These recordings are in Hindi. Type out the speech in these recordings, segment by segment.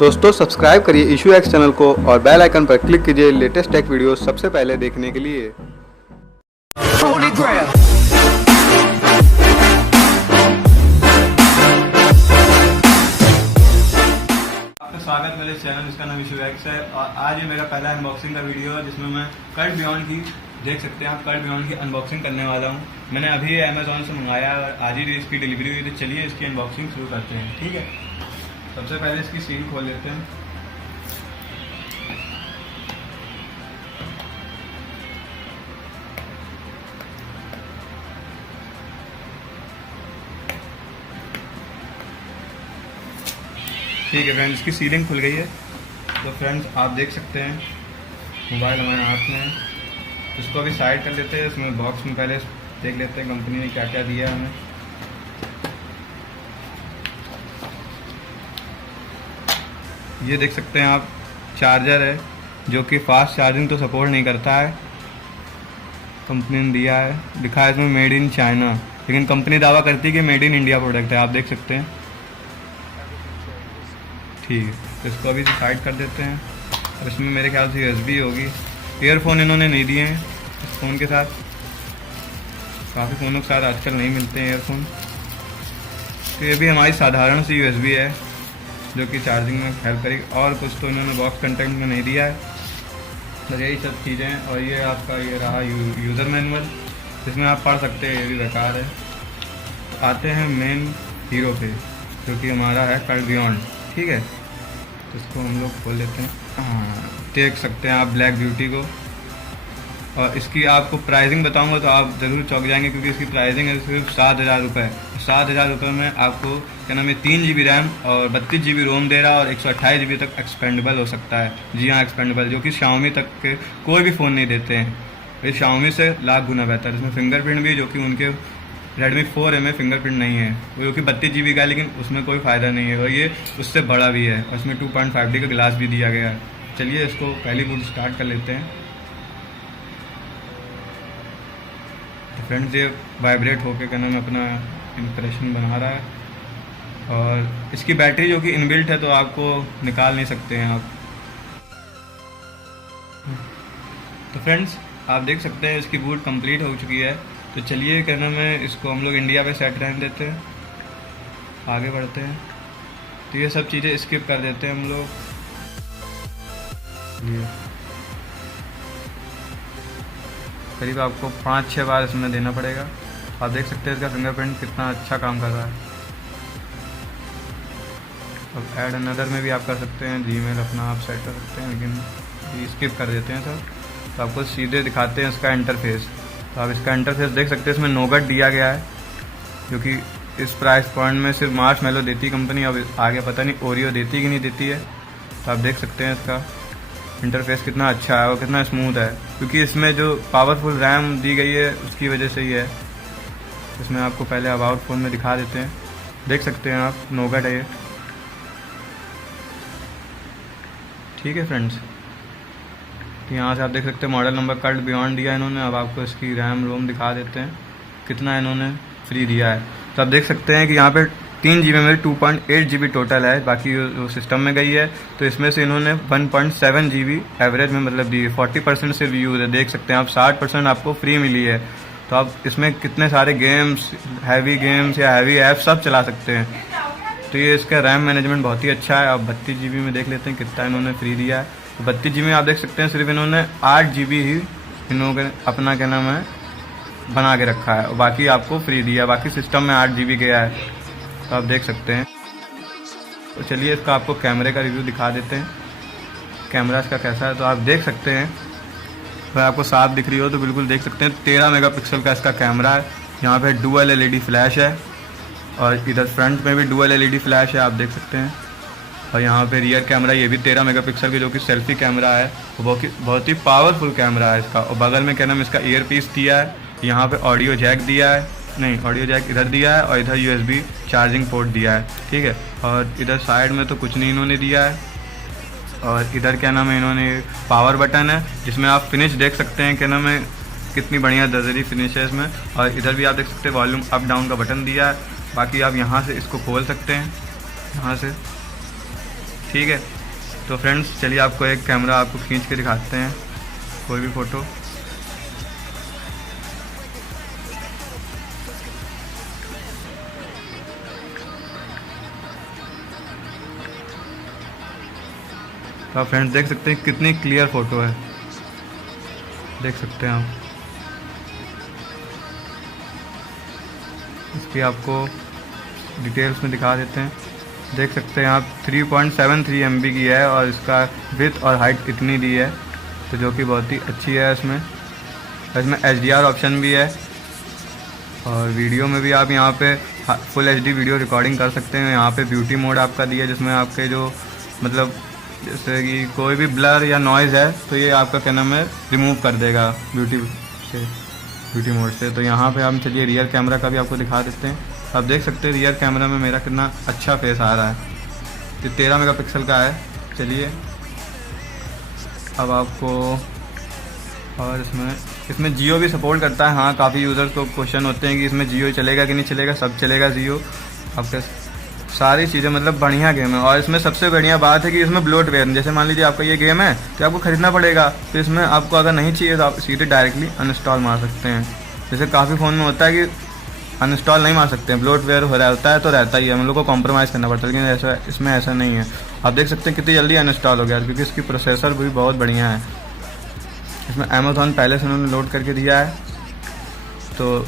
दोस्तों सब्सक्राइब करिए इशू एक्स चैनल को और बेल आइकन पर क्लिक कीजिए लेटेस्ट टेक वीडियो सबसे पहले देखने के लिए। आपका स्वागत मेरे चैनल, जिसका नाम इशू एक्स है। और आज ये मेरा पहला अनबॉक्सिंग का वीडियो है जिसमें मैं कर्ट बियॉन्ड की देख सकते हैं आप कर्ट बियॉन्ड की अनबॉक्सिंग करने वाला हूँ। मैंने अभी अमेजोन से मंगाया और आज ही इसकी डिलीवरी हुई, तो चलिए इसकी अनबॉक्सिंग शुरू करते हैं। ठीक है, सबसे पहले इसकी सील खोल लेते हैं। ठीक है फ्रेंड्स, इसकी सीलिंग खुल गई है। तो फ्रेंड्स आप देख सकते हैं मोबाइल हमारे हाथ में है। इसको अभी साइड कर लेते हैं। इसमें बॉक्स में पहले देख लेते हैं कंपनी ने क्या क्या दिया है हमें। ये देख सकते हैं आप, चार्जर है जो कि फास्ट चार्जिंग तो सपोर्ट नहीं करता है। कंपनी ने दिया है, लिखा है इसमें मेड इन चाइना, लेकिन कंपनी दावा करती है कि मेड इन इंडिया प्रोडक्ट है। आप देख सकते हैं। ठीक है, तो इसको अभी साइड कर देते हैं। और इसमें मेरे ख्याल से USB होगी। ईयरफोन इन्होंने नहीं दिए हैं इस फ़ोन के साथ। काफ़ी फ़ोनों के साथ आजकल नहीं मिलते हैं ईयरफोन। तो ये भी हमारी साधारण सी USB है जो कि चार्जिंग में हेल्प करेगी। और कुछ तो इन्होंने बॉक्स कंटेंट में नहीं दिया है। तो यही सब चीज़ें। और ये आपका ये रहा यूज़र मैनुअल, जिसमें आप पढ़ सकते हैं। ये भी बेकार है। आते हैं मेन हीरो पे, जो कि हमारा है कर्ट बियॉन्ड। ठीक है, तो इसको हम लोग खोल लेते हैं। हाँ, देख सकते हैं आप ब्लैक ब्यूटी को। और इसकी आपको प्राइसिंग बताऊंगा तो आप ज़रूर चौंक जाएंगे, क्योंकि इसकी प्राइसिंग है सिर्फ 7,000 रुपये। 7,000 रुपये में आपको क्या नाम है 3 GB रैम और 32 GB रोम दे रहा है और 128 GB तक एक्सपेंडेबल हो सकता है। जी हाँ, एक्सपेंडेबल, जो कि Xiaomi तक के कोई भी फ़ोन नहीं देते हैं। ये Xiaomi से लाख गुना बेहतर। इसमें फिंगरप्रिंट भी, जो कि उनके Redmi 4A में फिंगरप्रिंट नहीं है, जो कि 32 GB का है, लेकिन उसमें कोई फ़ायदा नहीं है। और ये उससे बड़ा भी है और इसमें 2.5D का ग्लास भी दिया गया है। चलिए इसको पहली बूट स्टार्ट कर लेते हैं। तो फ्रेंड्स ये वाइब्रेट होकर क्या नाम अपना इंप्रेशन बना रहा है। और इसकी बैटरी जो कि इनबिल्ट है, तो आपको निकाल नहीं सकते हैं आप। तो फ्रेंड्स आप देख सकते हैं इसकी बूट कंप्लीट हो चुकी है। तो चलिए क्या नाम है इसको हम लोग इंडिया पे सेट रहने देते हैं, आगे बढ़ते हैं। तो ये सब चीज़ें स्किप कर देते हैं हम लोग। करीब आपको 5-6 बार इसमें देना पड़ेगा। आप देख सकते हैं इसका फिंगरप्रिंट कितना अच्छा काम कर रहा है। अब ऐड अनदर में भी आप कर सकते हैं, जीमेल अपना आप सेट कर सकते हैं, लेकिन स्किप कर देते हैं सर। तो आपको सीधे दिखाते हैं इसका इंटरफेस। तो आप इसका इंटरफेस देख सकते हैं। इसमें नोगट दिया गया है, जो कि इस प्राइस पॉइंट में सिर्फ मार्शमैलो देती है कंपनी। अब आगे पता नहीं ओरियो देती कि नहीं देती है। तो आप देख सकते हैं इसका इंटरफेस कितना अच्छा है और कितना स्मूथ है, क्योंकि इसमें जो पावरफुल रैम दी गई है उसकी वजह से ही है। इसमें आपको पहले अबाउट फ़ोन में दिखा देते हैं। देख सकते हैं आप, नोगट है ये। ठीक है फ्रेंड्स, यहाँ से आप देख सकते हैं मॉडल नंबर कर्ट बियॉन्ड दिया इन्होंने। अब आपको इसकी रैम रोम दिखा देते हैं कितना इन्होंने फ्री दिया है। तो आप देख सकते हैं कि यहाँ पे 3 GB में 2.8 GB टोटल है, बाकी जो सिस्टम में गई है। तो इसमें से इन्होंने 1.7 GB एवरेज में मतलब दी है। 40% से यूज़ है। देख सकते हैं आप, 60% आपको फ्री मिली है। तो आप इसमें कितने सारे गेम्स, हैवी गेम्स या हैवी ऐप्स सब चला सकते हैं। तो ये इसका रैम मैनेजमेंट बहुत ही अच्छा है। आप 32 GB में देख लेते हैं कितना इन्होंने फ्री दिया है। 32 GB में आप देख सकते हैं सिर्फ इन्होंने 8 GB ही इन्होंने अपना क्या नाम है बना के रखा है, और बाकी आपको फ्री दिया। बाकी सिस्टम में 8 GB गया है, तो आप देख सकते हैं। तो चलिए इसका आपको कैमरे का रिव्यू दिखा देते हैं, कैमरा इसका कैसा है। तो आप देख सकते हैं, अगर आपको साफ दिख रही हो तो बिल्कुल देख सकते हैं 13 मेगापिक्सल का इसका कैमरा है। यहाँ पे डुअल LED फ्लैश है, और इधर फ्रंट में भी डुअल LED फ्लैश है, आप देख सकते हैं। और यहाँ पे रियर कैमरा ये भी 13 मेगापिक्सल की, जो कि सेल्फी कैमरा है। बहुत ही पावरफुल कैमरा है इसका। और बगल में क्या नाम इसका ईयर पीस दिया है। यहाँ पे ऑडियो जैक दिया है, नहीं ऑडियो जैक इधर दिया है, और इधर USB चार्जिंग पोर्ट दिया है। ठीक है, और इधर साइड में तो कुछ नहीं इन्होंने दिया है। और इधर क्या नाम है इन्होंने पावर बटन है, जिसमें आप फिनिश देख सकते हैं क्या नाम है कितनी बढ़िया दर्जरी फिनिश है इसमें। और इधर भी आप देख सकते हैं वॉल्यूम अप डाउन का बटन दिया है। बाकी आप यहाँ से इसको खोल सकते हैं, यहाँ से ठीक है। तो फ्रेंड्स चलिए आपको एक कैमरा आपको खींच के दिखाते हैं कोई भी फ़ोटो। तो आप फ्रेंड्स देख सकते हैं कितनी क्लियर फ़ोटो है, देख सकते हैं आप। इसकी आपको डिटेल्स में दिखा देते हैं। देख सकते हैं आप 3.73 MB की है और इसका विड्थ और हाइट इतनी दी है, तो जो कि बहुत ही अच्छी है। इसमें HDR ऑप्शन भी है और वीडियो में भी आप यहाँ पे फुल HD वीडियो रिकॉर्डिंग कर सकते हैं। यहाँ पे ब्यूटी मोड आपका दिया है, जिसमें आपके जो मतलब जैसे कि कोई भी ब्लर या नॉइज़ है तो ये आपका क्या नाम है रिमूव कर देगा ब्यूटी मोड से। तो यहाँ पे हम चलिए रियर कैमरा का भी आपको दिखा देते हैं। आप देख सकते हैं रियर कैमरा में मेरा कितना अच्छा फेस आ रहा है। ये 13 मेगापिक्सल का है। चलिए अब आपको, और इसमें जियो भी सपोर्ट करता है। हाँ, काफ़ी यूज़र्स को क्वेश्चन होते हैं कि इसमें जियो चलेगा कि नहीं चलेगा। सब चलेगा जियो आपका, सारी चीज़ें मतलब बढ़िया गेम है। और इसमें सबसे बढ़िया बात है कि इसमें ब्लोटवेयर, जैसे मान लीजिए आपका ये गेम है तो आपको ख़रीदना पड़ेगा, तो इसमें आपको अगर नहीं चाहिए तो आप सीधे डायरेक्टली अनइंस्टॉल मार सकते हैं। जैसे काफ़ी फ़ोन में होता है कि अनइंस्टॉल नहीं मार सकते हैं, ब्लोटवेयर हो रहता है तो रहता ही है, हम लोग को कॉम्प्रोमाइज़ करना पड़ता है। लेकिन ऐसा इसमें ऐसा नहीं है। आप देख सकते हैं कितनी जल्दी अनइंस्टॉल हो गया, क्योंकि इसकी प्रोसेसर भी बहुत बढ़िया है। इसमें अमेज़ॉन पहले से उन्होंने लोड करके दिया है। तो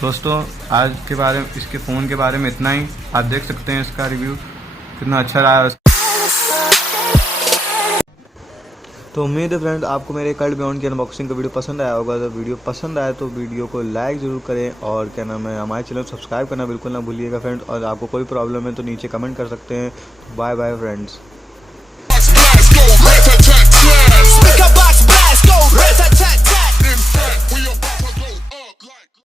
दोस्तों आज के बारे में, इसके फ़ोन के बारे में इतना ही। आप देख सकते हैं इसका रिव्यू कितना अच्छा रहा है। तो उम्मीद है फ्रेंड आपको मेरे कल्ट बियॉन्ड की अनबॉक्सिंग का वीडियो पसंद आया होगा। तो वीडियो पसंद आया तो वीडियो को लाइक ज़रूर करें और क्या नाम है हमारे चैनल को सब्सक्राइब करना बिल्कुल ना भूलिएगा फ्रेंड। और आपको कोई प्रॉब्लम है तो नीचे कमेंट कर सकते हैं। Bye bye friends.